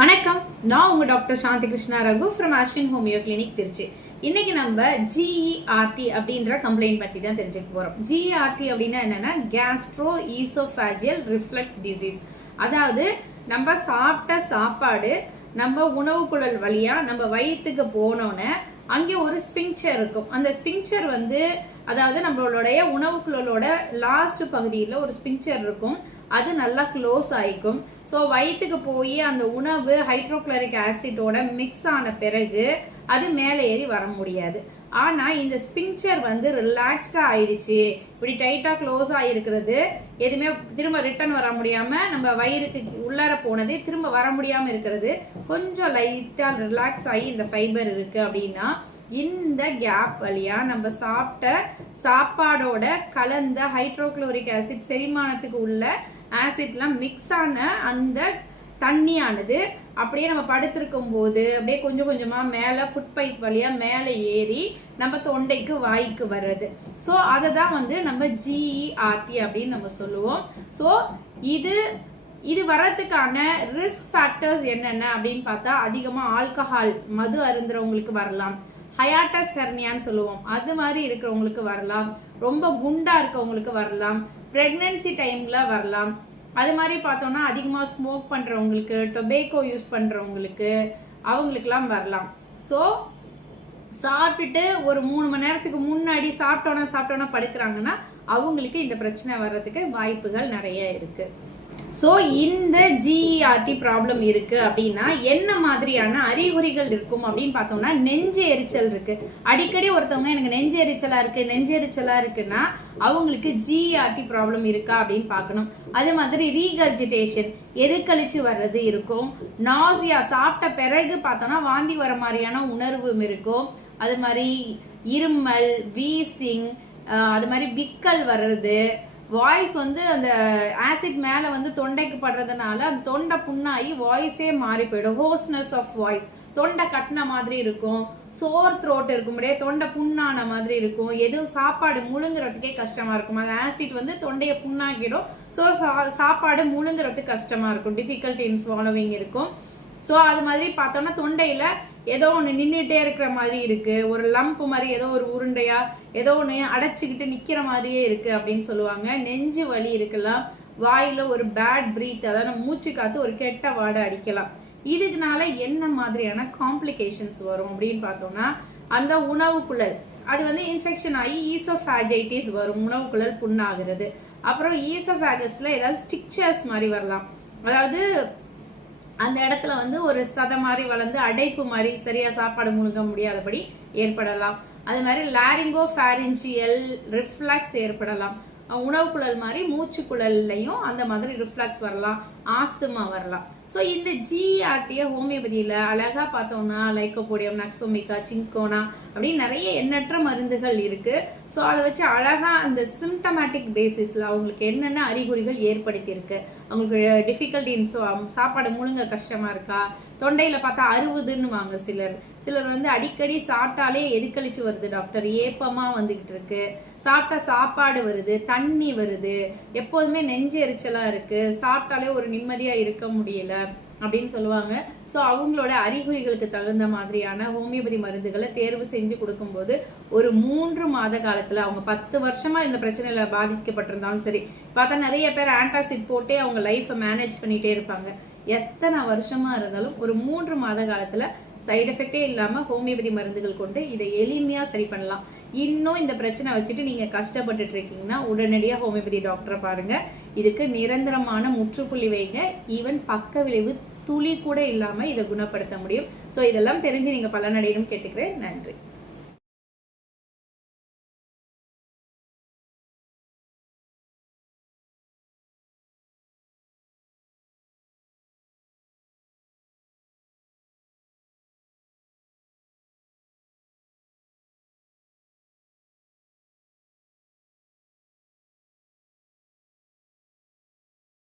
வணக்கம், நான் உங்க doctor Shanthi Krishna Raghu from Ashwin homeo clinic Trichy. இன்னைக்கு நம்ம ஜிஇஆர்டி அப்படின்ற கம்ப்ளைண்ட் பத்தி தான் தெரிஞ்சுக்க போறோம். ஜிஇஆர்டி அப்படின்னா என்னன்னா கேஸ்ட்ரோ ஈசோஃபேஜியல் ரிஃப்ளக்ஸ் டிசீஸ். அதாவது நம்ம சாப்பிட்ட சாப்பாடு நம்ம உணவு குழல் வழியா நம்ம வயிற்றுக்கு போனோன்னு அங்கே ஒரு ஸ்பிங்க்சர் இருக்கும். அந்த ஸ்பிங்க்சர் அதாவது நம்மளுடைய உணவு குழலோட லாஸ்ட் பகுதியில் ஒரு ஸ்பிங்க்சர் இருக்கும். அது நல்லா க்ளோஸ் ஆயிக்கும். ஸோ வயிற்றுக்கு போய் அந்த உணவு ஹைட்ரோக்ளோரிக் ஆசிட்டோட மிக்ஸ் ஆன பிறகு அது மேலே ஏறி வர முடியாது. ஆனா இந்த ஸ்பிங்க்சர் ரிலாக்ஸ்டா ஆயிடுச்சு, இப்படி டைட்டா க்ளோஸ் ஆயிருக்கிறது, எதுவுமே திரும்ப ரிட்டர்ன் வர முடியாம நம்ம வயிறுக்கு உள்ளார போனதே திரும்ப வர முடியாம இருக்கிறது, கொஞ்சம் லைட்டா ரிலாக்ஸ் ஆகி இந்த ஃபைபர் இருக்கு அப்படின்னா இந்த கேப் வழியா நம்ம சாப்பிட்ட சாப்பாடோட கலந்த ஹைட்ரோக்ளோரிக் ஆசிட் செரிமானத்துக்கு உள்ள ஆசிட்லாம் மிக்ஸ் ஆன அந்த தண்ணியானது அப்படியே நம்ம படுத்திருக்கும் போது அப்படியே கொஞ்சம் கொஞ்சமா மேல ஃபுட் பைப் வழியா மேல ஏறி நம்ம தொண்டைக்கு வாய்க்கு வர்றது. ஸோ அதை தான் நம்ம ஜிஇஆர்டி அப்படின்னு நம்ம சொல்லுவோம். ஸோ இது வர்றதுக்கான ரிஸ்க் ஃபேக்டர்ஸ் என்னென்ன அப்படின்னு பார்த்தா, அதிகமா ஆல்கஹால் மது அருந்துறவங்களுக்கு வரலாம், ஹயாட்டஸ் ஹெர்னியான்னு சொல்லுவோம், அது மாதிரி இருக்கிறவங்களுக்கு வரலாம், ரொம்ப குண்டா இருக்கவங்களுக்கு வரலாம், பிரெக்னன்சி டைம்ல வரலாம், அது மாதிரி பார்த்தோம்னா அதிகமாக ஸ்மோக் பண்றவங்களுக்கு, டொபேக்கோ யூஸ் பண்றவங்களுக்கு அவங்களுக்குலாம் வரலாம். ஸோ சாப்பிட்டுட்டு ஒரு 3 மணி நேரத்துக்கு முன்னாடி சாப்பிட்டோன்னா படுக்கிறாங்கன்னா அவங்களுக்கு இந்த பிரச்சனை வர்றதுக்கு வாய்ப்புகள் நிறைய இருக்கு. ஸோ இந்த ஜிஇஆர்டி ப்ராப்ளம் இருக்கு அப்படின்னா என்ன மாதிரியான அறிகுறிகள் இருக்கும் அப்படின்னு பார்த்தோம்னா, நெஞ்சு எரிச்சல் இருக்கு. அடிக்கடி ஒருத்தவங்க எனக்கு நெஞ்சு எரிச்சலா இருக்குன்னா அவங்களுக்கு ஜிஇஆர்டி ப்ராப்ளம் இருக்கா அப்படின்னு பார்க்கணும். அதே மாதிரி ரீகர்ஜிடேஷன், எதிர்கழிச்சு வர்றது இருக்கும். நாசியா, சாப்பிட்ட பிறகு பார்த்தோம்னா வாந்தி வர மாதிரியான உணர்வும் இருக்கும். அது மாதிரி இருமல், வீசிங், அது மாதிரி விக்கல் வர்றது, வாய்ஸ் அந்த ஆசிட் மேல தொண்டைக்கு படுறதுனால அந்த தொண்டை புண்ணாகி வாய்ஸே மாறி போயிடும். ஹோஸ்னஸ் ஆஃப் வாய்ஸ், தொண்டை கட்டின மாதிரி இருக்கும், சோர் த்ரோட் இருக்கும், தொண்டை புண்ணான மாதிரி இருக்கும், எதுவும் சாப்பாடு முழுங்குறதுக்கே கஷ்டமா இருக்கும். அந்த ஆசிட் தொண்டையை புண்ணாக்கிடும். ஸோ சாப்பாடு முழுங்குறதுக்கு கஷ்டமா இருக்கும், டிஃபிகல்ட் இன் ஸ்வாலோவிங் இருக்கும். ஸோ அது மாதிரி பார்த்தோம்னா தொண்டையில ஏதோ ஒன்று நின்றுட்டே இருக்கிற மாதிரி இருக்கு, ஒரு லம்ப் மாதிரி ஏதோ ஒரு உருண்டையா ஏதோ ஒன்று அடைச்சிக்கிட்டு நிக்கிற மாதிரியே இருக்கு அப்படின்னு சொல்லுவாங்க. நெஞ்சு வலி இருக்கலாம், வாயில ஒரு பேட் பிரீத், அதாவது மூச்சு காத்து ஒரு கெட்ட வாடை அடிக்கலாம். இதுக்குனால என்ன மாதிரியான காம்ப்ளிகேஷன்ஸ் வரும் அப்படின்னு பார்த்தோம்னா, அந்த உணவு குழல் அது இன்ஃபெக்ஷன் ஆகி ஈசோஃபேஜைட்டிஸ் வரும், உணவு குழல் புண்ணாகிறது. அப்புறம் ஈசோஃபேகஸ்ல ஏதாவது ஸ்டிக்சர்ஸ் மாதிரி வரலாம், அதாவது அந்த இடத்துல ஒரு சதை மாதிரி வளர்ந்து அடைப்பு மாதிரி சரியா சாப்பாடு முழுங்க முடியாதபடி ஏற்படலாம். அது மாதிரி லாரிங்கோ ஃபேரிஞ்சியல் ரிஃப்ளக்ஸ் ஏற்படலாம். உணவு குழல் மாதிரி மூச்சு குழல்லையும் அந்த மாதிரி ரிஃப்ளக்ஸ் வரலாம், ஆஸ்துமா வரலாம். ஸோ இந்த ஜிஇஆர்டியை ஹோமியோபதியில அழகா பார்த்தோம்னா லைக்கோபோடியம், நக்சோமிகா, சிங்கோனா அப்படின்னு நிறைய எண்ணற்ற மருந்துகள் இருக்கு. ஸோ அதை வச்சு அழகா அந்த சிம்டமேட்டிக் பேசிஸ்ல அவங்களுக்கு என்னென்ன அறிகுறிகள் ஏற்படுத்தி இருக்கு, அவங்களுக்கு டிஃபிகல்ட்டி சாப்பாடு முழுங்க கஷ்டமா இருக்கா, தொண்டையில பார்த்தா அறுவுதுன்னு வாங்க சிலர் அடிக்கடி சாப்பிட்டாலே எதுக்கழிச்சு வருது டாக்டர், ஏப்பமா வந்துகிட்டு இருக்கு, சாப்பிட்டா சாப்பாடு வருது, தண்ணி வருது, எப்போதுமே நெஞ்சு எரிச்சலா இருக்கு, சாப்பிட்டாலே ஒரு நிம்மதியா இருக்க முடியல அப்படின்னு சொல்லுவாங்க. ஸோ அவங்களோட அறிகுறிகளுக்கு தகுந்த மாதிரியான ஹோமியோபதி மருந்துகளை தேர்வு செஞ்சு கொடுக்கும்போது ஒரு 3 மாத காலத்துல, அவங்க 10 வருஷமா இந்த பிரச்சனையில பாதிக்கப்பட்டிருந்தாலும் சரி, பார்த்தா நிறைய பேர் ஆன்டாசிட் போட்டே அவங்க லைஃபை மேனேஜ் பண்ணிட்டே இருப்பாங்க. எத்தனை வருஷமா இருந்தாலும் ஒரு 3 மாத காலத்துல சைடு எஃபெக்டே இல்லாம ஹோமியோபதி மருந்துகள் கொண்டு இதை எளிமையா சரி பண்ணலாம். இன்னும் இந்த பிரச்சனை வச்சுட்டு நீங்க கஷ்டப்பட்டுட்டு இருக்கீங்கன்னா உடனடியா ஹோமியோபதி டாக்டரை பாருங்க. இதுக்கு நிரந்தரமான முற்றுப்புள்ளி வைங்க. ஈவன் பக்க விளைவு துளி கூட இல்லாம இதை குணப்படுத்த முடியும். ஸோ இதெல்லாம் தெரிஞ்சு நீங்க பலனடையணும் கேட்டுக்கிறேன். நன்றி.